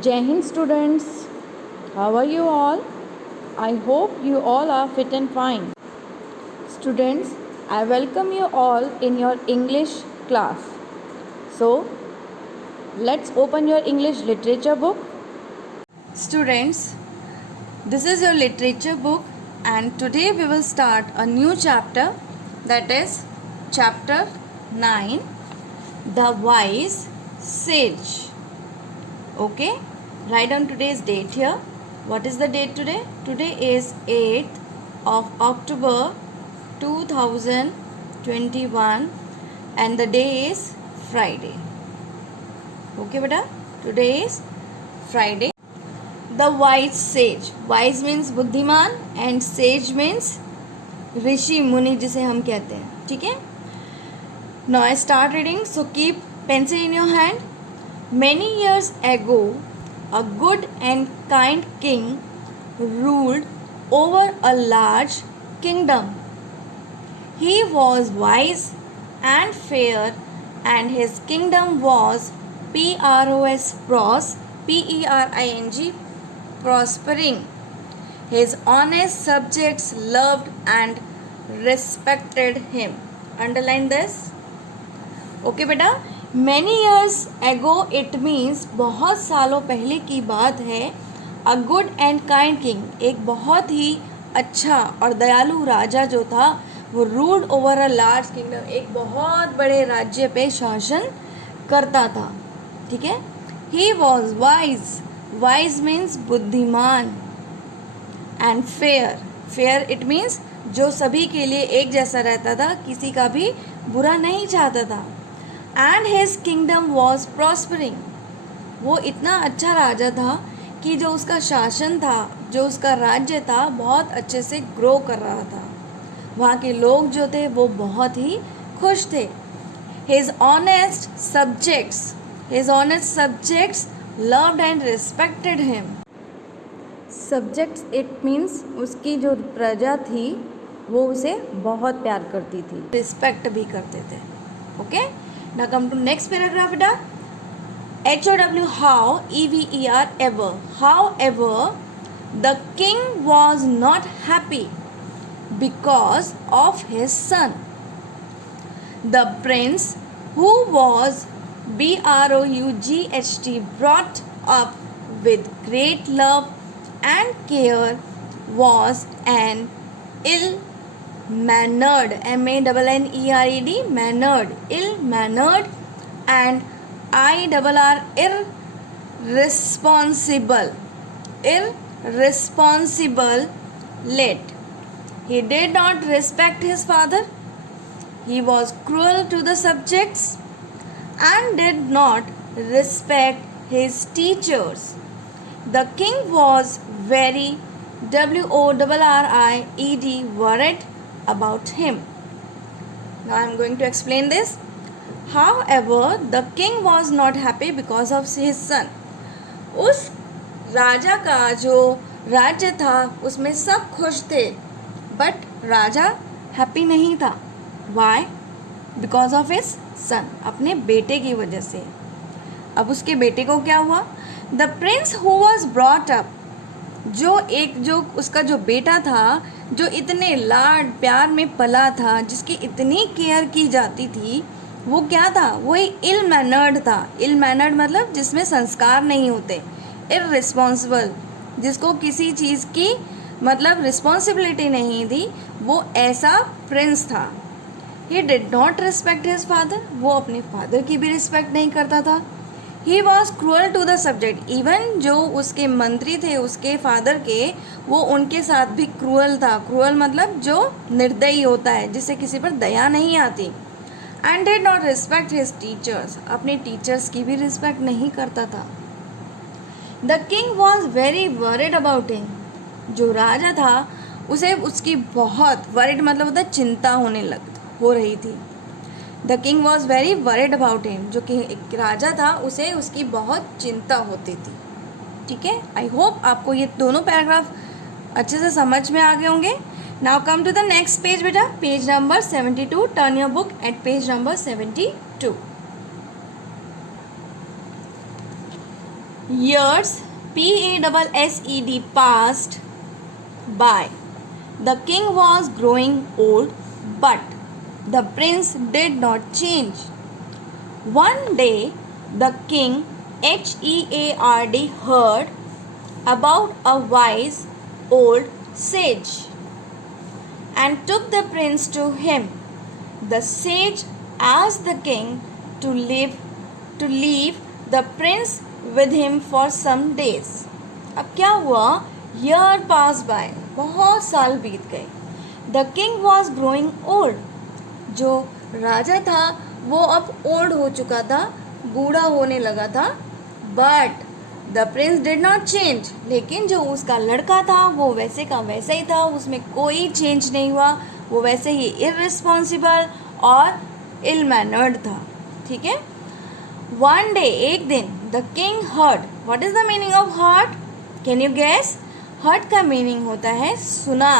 Jai Hind students, how are you all? I hope you all are fit and fine. Students, I welcome you all in your English class. So, let's open your English literature book. Students, this is your literature book and today we will start a new chapter, that is chapter 9, The Wise Sage. Okay, write down today's date here. What is the date today? Today is 8th of October 2021 and the day is Friday. Okay beta, today is Friday. The wise sage. Wise means बुद्धिमान and sage means ऋषि मुनि जिसे हम कहते हैं. ठीक है. Now I start reading. So keep pencil in your hand. Many years ago, a good and kind king ruled over a large kingdom. He was wise and fair, and his kingdom was prospering. His honest subjects loved and respected him. Underline this. Okay बेटा. Many years ago it means बहुत सालों पहले की बात है. A good and kind king, एक बहुत ही अच्छा और दयालु राजा जो था वो ruled over a large kingdom, एक बहुत बड़े राज्य पे शासन करता था. ठीक है. He was wise. Wise means बुद्धिमान and fair. Fair it means जो सभी के लिए एक जैसा रहता था, किसी का भी बुरा नहीं चाहता था. And his kingdom was prospering. वो इतना अच्छा राजा था कि जो उसका शासन था, जो उसका राज्य था, बहुत अच्छे से ग्रो कर रहा था. वहाँ के लोग जो थे वो बहुत ही खुश थे. His honest subjects loved and respected him. Subjects it means उसकी जो प्रजा थी वो उसे बहुत प्यार करती थी, रिस्पेक्ट भी करते थे. Okay. Now come to next paragraph beta. HOW how EVER ever. However, the king was not happy because of his son. The prince who was brought up with great love and care was an ill-mannered, ill-mannered and irresponsible lad. He did not respect his father. He was cruel to the subjects and did not respect his teachers. The king was very worried about him. Now I am going to explain this. However, the king was not happy because of his son. उस राजा का जो राज्य था उसमें सब खुश थे, but Raja happy नहीं था. Why? Because of his son. अपने बेटे की वजह से. अब उसके बेटे को क्या हुआ? The prince who was brought up, जो उसका जो बेटा था, जो इतने लाड प्यार में पला था, जिसकी इतनी केयर की जाती थी, वो क्या था? वो इल मैनर्ड था. इल मैनर्ड मतलब जिसमें संस्कार नहीं होते. इररिस्पॉन्सिबल, जिसको किसी चीज़ की मतलब रिस्पॉन्सिबिलिटी नहीं थी, वो ऐसा प्रिंस था. He did not respect his father, वो अपने फादर की भी रिस्पेक्ट नहीं करता था. He was cruel to the subject, even जो उसके मंत्री थे उसके फादर के, वो उनके साथ भी क्रूअल था. क्रूअल मतलब जो निर्दयी होता है, जिससे किसी पर दया नहीं आती. And did not respect his teachers, अपने टीचर्स की भी रिस्पेक्ट नहीं करता था. The king was very worried about him, जो राजा था उसे उसकी बहुत वरिड मतलब होता है चिंता हो रही थी. The king was very worried about him, जो कि एक राजा था उसे उसकी बहुत चिंता होती थी. ठीक है. आई होप आपको ये दोनों पैराग्राफ अच्छे से समझ में आ गए होंगे. Now come to the next page बेटा, page number 72. Turn your book at page number 72. Years, P-A-S-S-E-D, passed by. The king was growing old, but the prince did not change. One day, the king, Heard, heard about a wise old sage and took the prince to him. The sage asked the king to leave the prince with him for some days. अब क्या हुआ? Year passed by, बहुत साल बीत गए. The king was growing old. जो राजा था वो अब ओल्ड हो चुका था, बूढ़ा होने लगा था. But the Prince did not change. लेकिन जो उसका लड़का था वो वैसे का वैसा ही था, उसमें कोई चेंज नहीं हुआ. वो वैसे ही इररिस्पॉन्सिबल और इल मैनर्ड था. ठीक है. वन डे, एक दिन, the king heard. What is the meaning of heard? Can you guess? Heard का मीनिंग होता है सुना.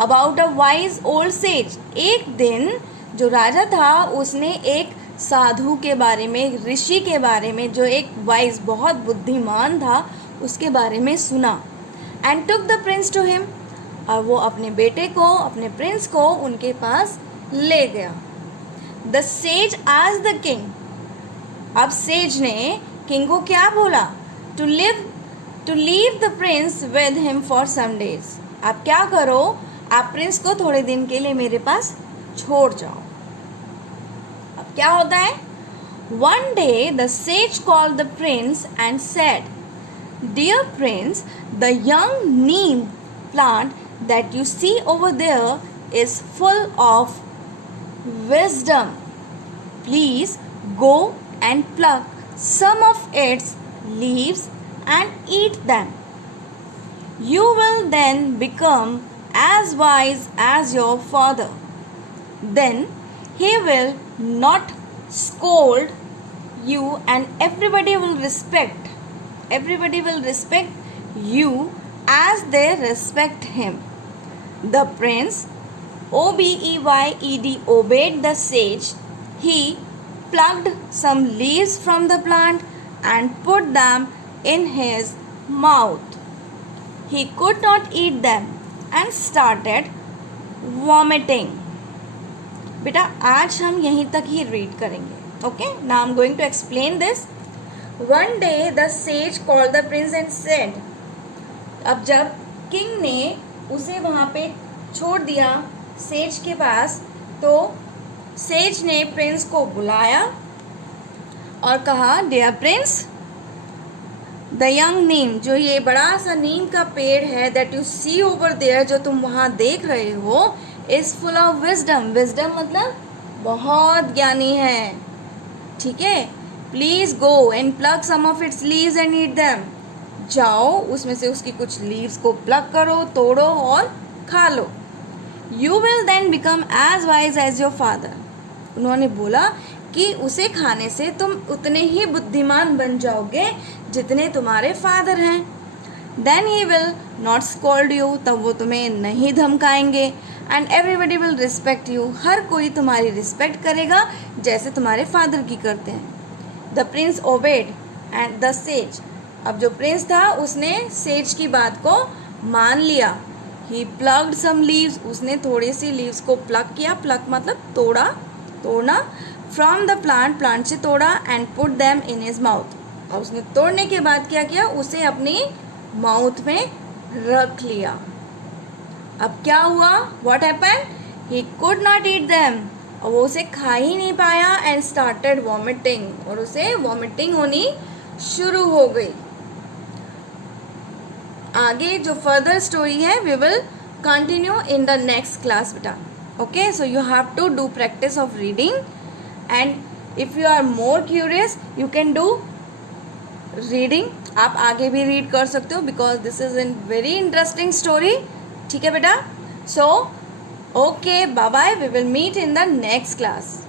About a wise old sage. एक दिन जो राजा था उसने एक साधु के बारे में, एक ऋषि के बारे में, जो एक वाइज बहुत बुद्धिमान था, उसके बारे में सुना. And took the prince to him. और वो अपने बेटे को, अपने प्रिंस को उनके पास ले गया. द सेज आज द किंग. अब सेज ने किंग को क्या बोला? To leave the prince with him for some days. आप क्या करो, आप प्रिंस को थोड़े दिन के लिए मेरे पास छोड़ जाओ. अब क्या होता है? One day the sage called the prince and said, dear prince, the young neem plant that you see over there is full of wisdom. Please go and pluck some of its leaves and eat them. You will then become as wise as your father. Then he will not scold you and everybody will respect you as they respect him. The prince, Obeyed, obeyed the sage. He plucked some leaves from the plant and put them in his mouth. He could not eat them and started vomiting. बेटा आज हम यहीं तक ही read करेंगे. Okay, now I'm going to explain this. One day the sage called the prince and said. अब जब king ने उसे वहाँ पे छोड़ दिया सेज के पास, तो सेज ने प्रिंस को बुलाया और कहा, dear prince, the young neem, जो ये बड़ा सा नीम का पेड़ है, that you see over there, जो तुम वहाँ देख रहे हो, is full of wisdom. Wisdom मतलब बहुत ज्ञानी है. ठीक है. Please go and plug some of its leaves and eat them. जाओ उसमें से उसकी कुछ लीव्स को प्लग करो, तोड़ो और खा लो. You will then become as wise as your father. उन्होंने बोला कि उसे खाने से तुम उतने ही बुद्धिमान बन जाओगे जितने तुम्हारे फादर हैं. Then he will not scold you. तब वो तुम्हें नहीं धमकाएंगे. And everybody will respect you. हर कोई तुम्हारी रिस्पेक्ट करेगा जैसे तुम्हारे फादर की करते हैं. The prince obeyed and the sage. अब जो प्रिंस था उसने सेज की बात को मान लिया. He plucked some leaves. उसने थोड़ी सी लीव्स को प्लग किया. प्लग मतलब तोड़ना. From the plant, प्लांट से तोड़ा. And put them in his mouth. और उसने तोड़ने के बाद क्या किया? उसे अपनी माउथ में रख लिया. अब क्या हुआ? What happened? He could not eat them. और वो उसे खा ही नहीं पाया. And started vomiting. और उसे वॉमिटिंग होनी शुरू हो गई. आगे जो फर्दर स्टोरी है we will continue in the next class बेटा. Okay, so you have to do practice of reading and if you are more curious you can do reading. आप आगे भी रीड कर सकते हो because this is an very interesting story. ठीक है बेटा. So okay, bye bye. We will meet in the next class.